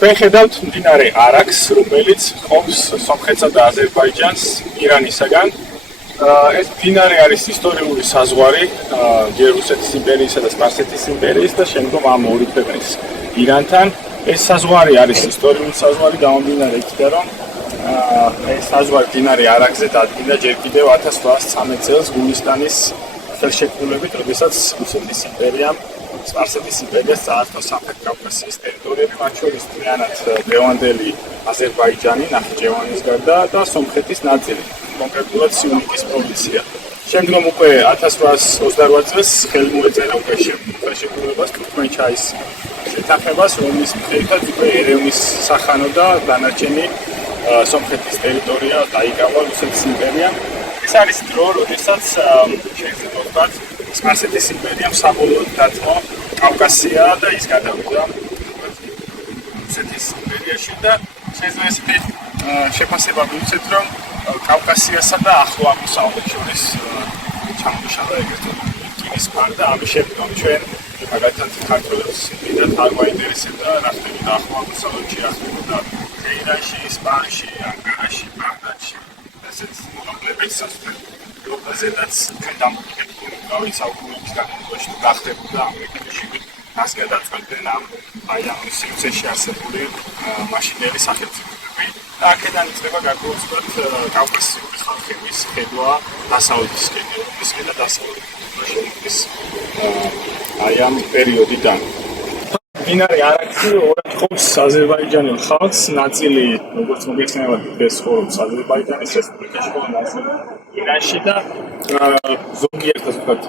ჩვენ ხედავთ მდინარე არაქს, რომელიც ყოფს სომხეთსა და აზერბაიჯანს ირანისაგან. ეს მდინარე არის ისტორიული საზღვარი ჯერ რუსეთის იმპერიისა და სპარსეთის იმპერიის და შემდგომ ამ ორი ქვეყნის ირანთან. ეს საზღვარი არის ისტორიული საზღვარი, გამომდინარე იქიდან, რომ ეს საზღვარი მდინარე არაქსზე დადგინდა ჯერ კიდევ 1813 წელს გულისტანის ხელშეკრულებით, როდესაც რუსეთის იმპერიამ სპარსეთის იმპერიას წაართვა სამხრეთ-კავკასიის ტერიტორიები, მათ შორის მთლიანად დღევანდელი აზერბაიჯანი, ნახიჩევანის გარდა და სომხეთის ნაწილი, კონკრეტულად სიუნიკის პროვინცია. შემდგომ უკვე 1828 წელს ხელი მოეწერა უკვე ხელშეკრულებას თურქმენჩაის შეთანხმებას, რომლის მიხედვით უკვე ერევნის სახანო და დანარჩენი სომხეთის ტერიტორია დაიკავა რუსეთის იმპერიამ. ეს არის დრო, როდესაც შეიძლება ვთქვათ, სპარსეთის იმპერიამ საბოლოოდ დათმო კავკასია და ის გადავიდა რუსეთის იმპერიაში და შეიძლება ესეთი შეფასება მივცეთ, რომ კავკასიასა და ახლო აღმოსავლეთს შორის ჩამოშალა ეგრეთ რკინის ფარ და ამის შემდგომ ჩვენ მაგალითად ქართველებს დიდად არ გვაინტერესებდა რა ხდებოდა ახლო აღმოსავლეთში, რა ხდებოდა თეირანში, ისპაანში, ანკარაში, ბაღდადში. ესეც მოგვიყვება ზედაც დამოკიდებული გავი საუკუნეების განმავლობაში რა ხდებოდა ამერიკაში მას გადაწყვეტენ ამ სივრცეში არსებული მაშინერი სახელმწიფოები და აქედან იწყება გარკვეულწილად კავკასიური ხალხების ხედვა დასავლეთისკენ, ევროპისკენ და დასავლეთის ამ პერიოდიდან. მდინარე არაქსი ორად ყოფს აზერბაიჯანელ ხალხს, ნაწილი, როგორც მოგეხსენებათ, ეს ხორობს აზერბაიჯანის რესპუბლიკაში, ნაწილი ირანში და ზოგიერთად ვთქვათ,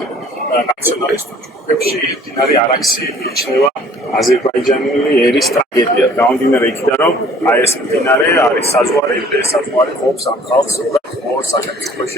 ნაციონალისტურ ჯგუფებში მდინარე არაქსი მიიჩნევა აზერბაიჯანული ერის ტრაგედია. გამომდინარე იქიდან, რომ ეს მდინარე არის საზღვარი, ეს საზღვარი ყოფს ამ ხალხს ორ სახელმწიფოში,